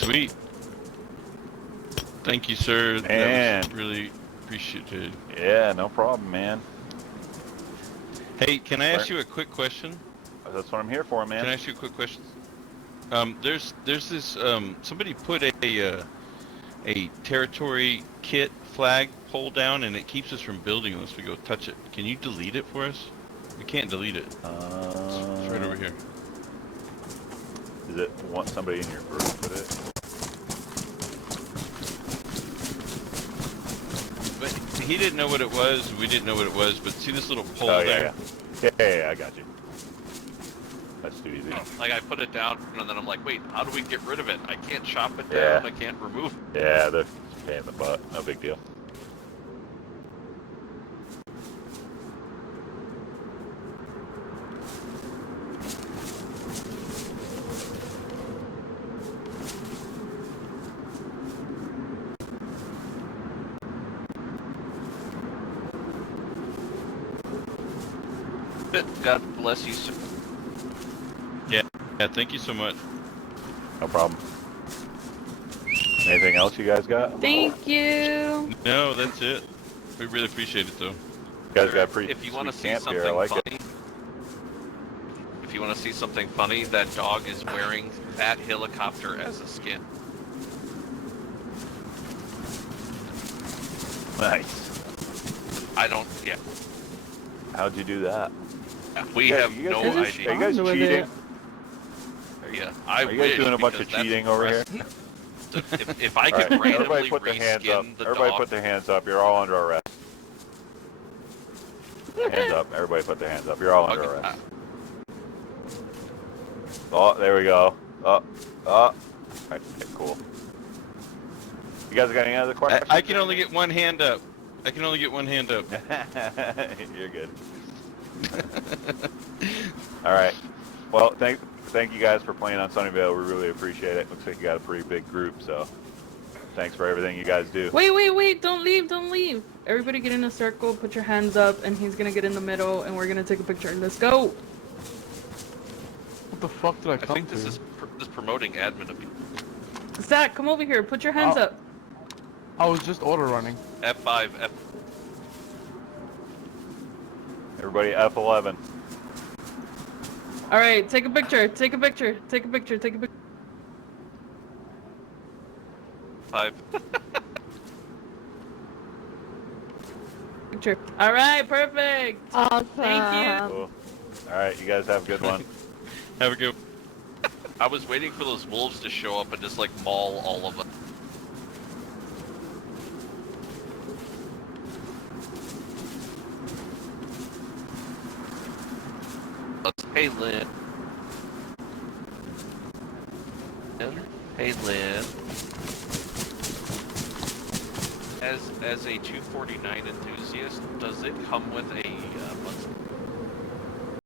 Sweet. Thank you, sir. Man. That was really appreciated. Yeah, no problem, man. Hey, can I ask you a quick question? That's what I'm here for, man. Can I ask you a quick question? There's this somebody put a territory kit flag pole down, and it keeps us from building unless we go touch it. Can you delete it for us? We can't delete it. It's right over here. Is it want somebody in your group with it? But he didn't know what it was. We didn't know what it was. But see this little pole there? Yeah, I got you. That's too easy. Like, I put it down, and then I'm like, wait, how do we get rid of it? I can't chop it down, I can't remove it. Yeah, that's a pain in the butt. No big deal. God bless you, sir. Yeah, thank you so much. No problem. Anything else you guys got? Thank you. No, that's it. We really appreciate it, though. You guys got pretty If you want to see camp something here. I like funny, it. if you want to see something funny, that dog is wearing that helicopter as a skin. Nice. I don't. Yeah. How'd you do that? We have you guys no are idea. you guys cheating? Yeah, Are you guys doing a bunch of cheating over here? If I could Right, randomly everybody put their hands up. reskin the Everybody dog, put their hands up. You're all under arrest. Hands up. Everybody put their hands up. You're all under okay, arrest. Oh, there we go. Oh. Alright, okay, cool. You guys got any other questions? I can only get one hand up. I can only get one hand up. You're good. Alright. Well, thank you guys for playing on Sunnyvale. We really appreciate it. Looks like you got a pretty big group, so thanks for everything you guys do. Wait, don't leave. Everybody get in a circle, put your hands up, and he's gonna get in the middle, and we're gonna take a picture. Let's go! What the fuck did I I come think this to? is promoting admin abuse. Zach, come over here, put your hands up. I was just auto running. F5, F. Everybody F11. Alright, take a picture. 5. Picture. Alright, perfect! Awesome. Thank you. Cool. Alright, you guys have a good one. Have a good. I was waiting for those wolves to show up and just like maul all of them. Hey Lynn. Hey Lynn. As a 249 enthusiast, does it come with a